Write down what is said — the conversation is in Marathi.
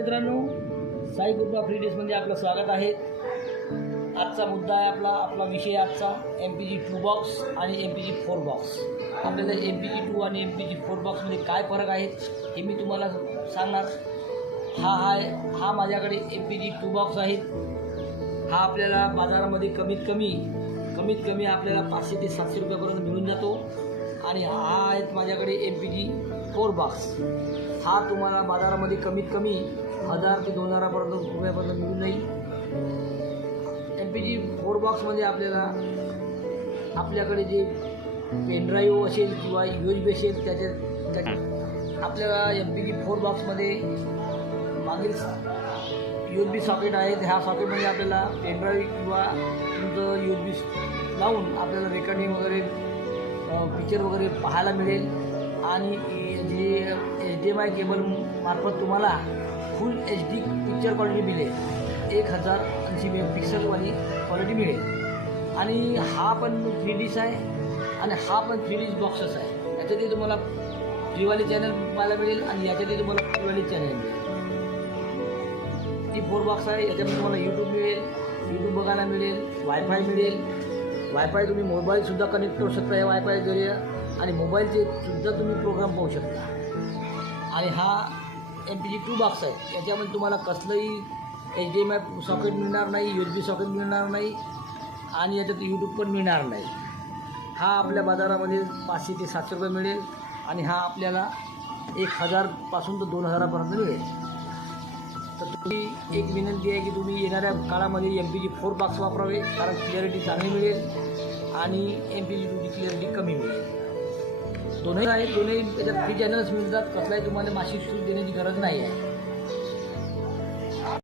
मित्रांनो, साई कृपा फ्री डेजमध्ये आपलं स्वागत आहे। आजचा मुद्दा आहे आपला विषय आजचा MPG 2 बॉक्स आणि MPG 4 बॉक्स। आपल्याला MPG 2 आणि MPG 4 बॉक्समध्ये काय फरक आहे हे मी तुम्हाला सांगणार। हा माझ्याकडे MPG 2 बॉक्स आहे। हा आपल्याला बाजारामध्ये कमीत कमी आपल्याला 500 ते 700 रुपयापर्यंत मिळून जातो। आणि हा आहे माझ्याकडे MPG 4 बॉक्स। हा तुम्हाला बाजारामध्ये कमीत कमी 1000 ते 2000 रुपयापर्यंत मिळून जाईल। MPG 4 बॉक्समध्ये आपल्याकडे जे पेनड्राईव्ह असेल किंवा USB असेल त्याच्या आपल्याला MPG 4 बॉक्समध्ये मागील USB सॉकेट आहे। ह्या सॉकेटमध्ये आपल्याला पेनड्राईव्ह किंवा तुमचं USB लावून आपल्याला रेकॉर्डिंग वगैरे पिक्चर वगैरे पाहायला मिळेल। आणि जे HDMI केबल मार्फत तुम्हाला फुल HD पिक्चर क्वालिटी मिळेल, 1080 पिक्सलवाली क्वालिटी मिळेल। आणि हा पण 3Dच आहे आणि हा पण 3D बॉक्सच आहे। याच्यातही तुम्हाला फ्रीवाली चॅनल पाहायला मिळेल आणि याच्यातही तुम्हाला फ्रीवाली चॅनल मिळेल। ती 4 बॉक्स आहे। याच्यामध्ये तुम्हाला यूट्यूब बघायला मिळेल, वायफाय मिळेल। वायफाय तुम्ही मोबाईलसुद्धा कनेक्ट करू शकता या वायफाय जरिये आणि मोबाईलचे सुद्धा तुम्ही प्रोग्राम पाहू शकता। आणि हा MPG 2 बॉक्स आहे। याच्यामध्ये तुम्हाला कसलंही HDMI सॉकेट मिळणार नाही, USB सॉकेट मिळणार नाही आणि याच्यात यूट्यूब पण मिळणार नाही। हा आपल्या बाजारामध्ये 500 ते 700 रुपये मिळेल आणि हा आपल्याला 1000 पासून तर 2000पर्यंत मिळेल। तर तुम्ही एक विनंती आहे की तुम्ही येणाऱ्या काळामध्ये MPG 4 बॉक्स वापरावे, कारण क्लिअरिटी चांगली मिळेल आणि MPG 2ची क्लिअरिटी कमी मिळेल। दोन्ही आहेत, दोन्ही याच्यात फ्री चॅनल्स मिळतात। कसलाही तुम्हाला मासिक शुल्क देण्याची गरज नाही आहे।